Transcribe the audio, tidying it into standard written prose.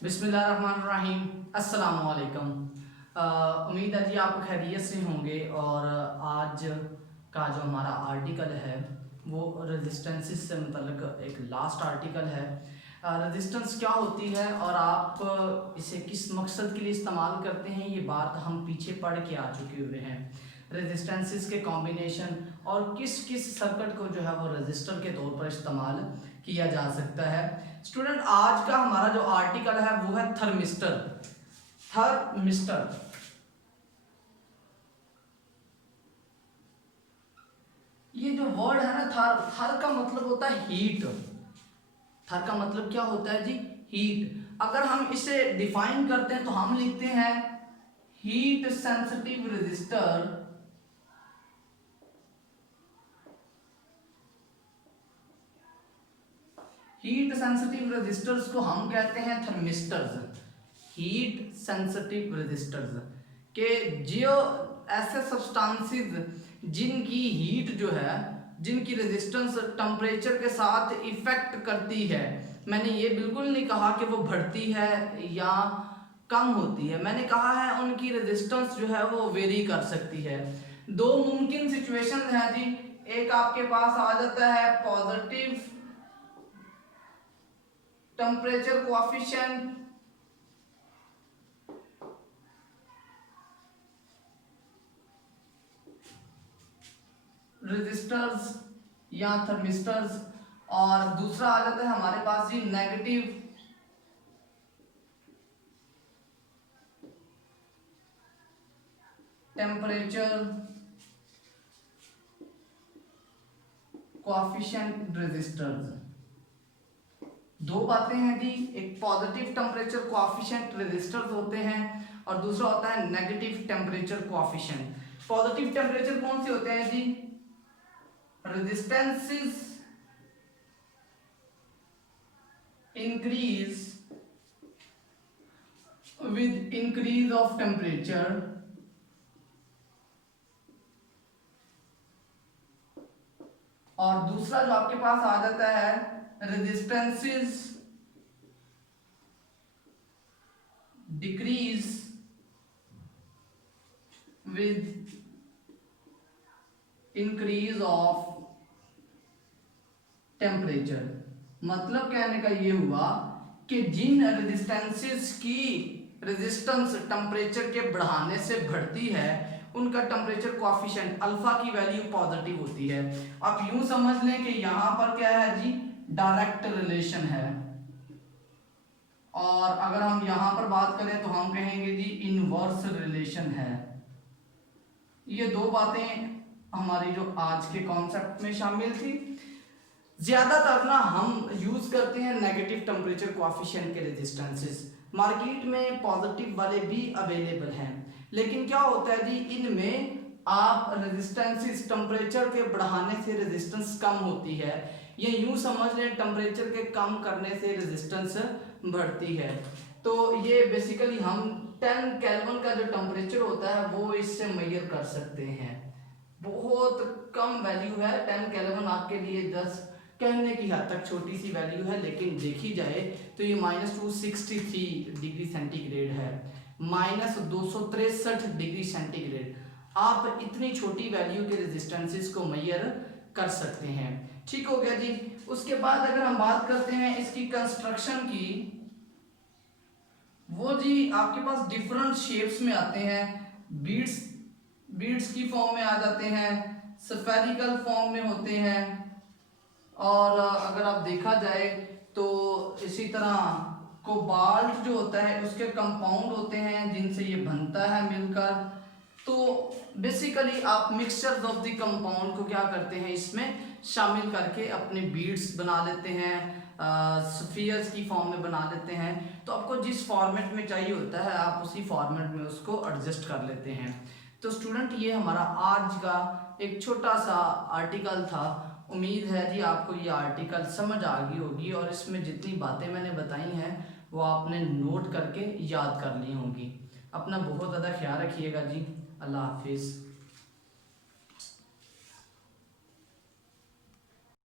बिस्मिल्लाहिर्रहमानिर्रहीम। अस्सलाम वालेकुम। उम्मीद है जी आप खैरियत से होंगे। और आज का जो हमारा आर्टिकल है वो रेजिस्टेंसेस से मतलब एक लास्ट आर्टिकल है। रेजिस्टेंस क्या होती है और आप इसे किस मकसद के लिए इस्तेमाल करते हैं, ये बात हम पीछे पढ़ के आ चुके हुए हैं। रेजिस्टेंसेस के कॉम्बिनेशन और किस किस सर्किट को जो है वो रजिस्टर के तौर पर इस्तेमाल किया जा सकता है। स्टूडेंट, आज का हमारा जो आर्टिकल है वो है थर्मिस्टर। थर्मिस्टर ये जो वर्ड है ना, थर का मतलब होता है हीट। थर का मतलब क्या होता है जी? हीट। अगर हम इसे डिफाइन करते हैं तो हम लिखते हैं heat sensitive resistor heat sensitive resistors को हम कहते हैं थर्मिस्टर्स। हीट सेंसिटिव रेजिस्टर्स के जो ऐसे सब्सटेंसेस जिनकी हीट जो है, जिनकी रेजिस्टेंस टेम्परेचर के साथ इफेक्ट करती है। मैंने ये बिल्कुल नहीं कहा कि वो बढ़ती है या कम होती है, मैंने कहा है उनकी रेजिस्टेंस जो है वो वेरी कर सकती है। दो मुमकिन सिचुएशन है जी। एक आपके पास आ जाता है पॉजिटिव टेम्परेचर कोएफिशिएंट रेजिस्टर्स या थर्मिस्टर्स, और दूसरा आ जाता है हमारे पास जी नेगेटिव टेम्परेचर कोएफिशिएंट रेजिस्टर्स। दो बातें हैं जी, एक पॉजिटिव टेम्परेचर कोएफिशिएंट रेजिस्टर्स होते हैं और दूसरा होता है negative temperature coefficient. Positive temperature कौन से होते हैं जी? Resistances increase with increase of temperature, और दूसरा जो आपके पास आ जाता है resistances decrease with increase of temperature. मतलब कहने का ये हुआ कि जिन रेजिस्टेंसेस की रेजिस्टेंस टेम्परेचर के बढ़ाने से बढ़ती है उनका टेम्परेचर कोएफिशिएंट अल्फा की वैल्यू पॉजिटिव होती है। आप यूं समझ लें कि यहां पर क्या है जी? डायरेक्ट रिलेशन है। और अगर हम यहां पर बात करें तो हम कहेंगे जी इनवर्स रिलेशन है। ये दो बातें हमारी जो आज के कॉन्सेप्ट में शामिल थी। ज्यादातर ना हम यूज करते हैं नेगेटिव टेम्परेचर कोएफिशिएंट के रेजिस्टेंसेस। मार्केट में पॉजिटिव वाले भी अवेलेबल हैं, लेकिन क्या होता है जी, इनमें आप रेजिस्टेंसेस टेम्परेचर के बढ़ाने से रेजिस्टेंस कम होती है। ये यूं समझ लें टेम्परेचर के कम करने से रेजिस्टेंस बढ़ती है। तो ये बेसिकली हम 10 केल्विन का जो टेम्परेचर होता है वो इससे मेजर कर सकते हैं। बहुत कम वैल्यू है 10 केल्विन, आपके लिए 10 कहने की हद तक छोटी सी वैल्यू है, लेकिन देखी जाए तो ये -263 डिग्री सेंटीग्रेड है, -263 डिग्री सेंटीग्रेड। आप इतनी छोटी वैल्यू के रेजिस्टेंसेस को मेजर कर सकते हैं। ठीक हो गया जी। उसके बाद अगर हम बात करते हैं इसकी कंस्ट्रक्शन की, वो जी आपके पास डिफरेंट शेप्स में आते हैं। बीड्स बीड्स की फॉर्म में आ जाते हैं, स्फेरिकल फॉर्म में होते हैं, और अगर आप देखा जाए तो इसी तरह कोबाल्ट जो होता है उसके कंपाउंड होते हैं जिनसे ये बनता है मिलकर। तो बेसिकली आप मिक्सचर ऑफ द कंपाउंड को क्या करते हैं, इसमें शामिल करके अपने बीड्स बना लेते हैं, स्फीयर्स की फॉर्म में बना लेते हैं। तो आपको जिस फॉर्मेट में चाहिए होता है आप उसी फॉर्मेट में उसको एडजस्ट कर लेते हैं। तो स्टूडेंट, ये हमारा आज का एक छोटा सा आर्टिकल था। उम्मीद है जी आपको ये आर्टिकल समझ आ गई होगी और इसमें जितनी बातें मैंने बताई हैं वो आपने नोट करके याद कर ली होंगी। अपना बहुत ज़्यादा ख्याल रखिएगा जी। अल्लाह हाफिज़।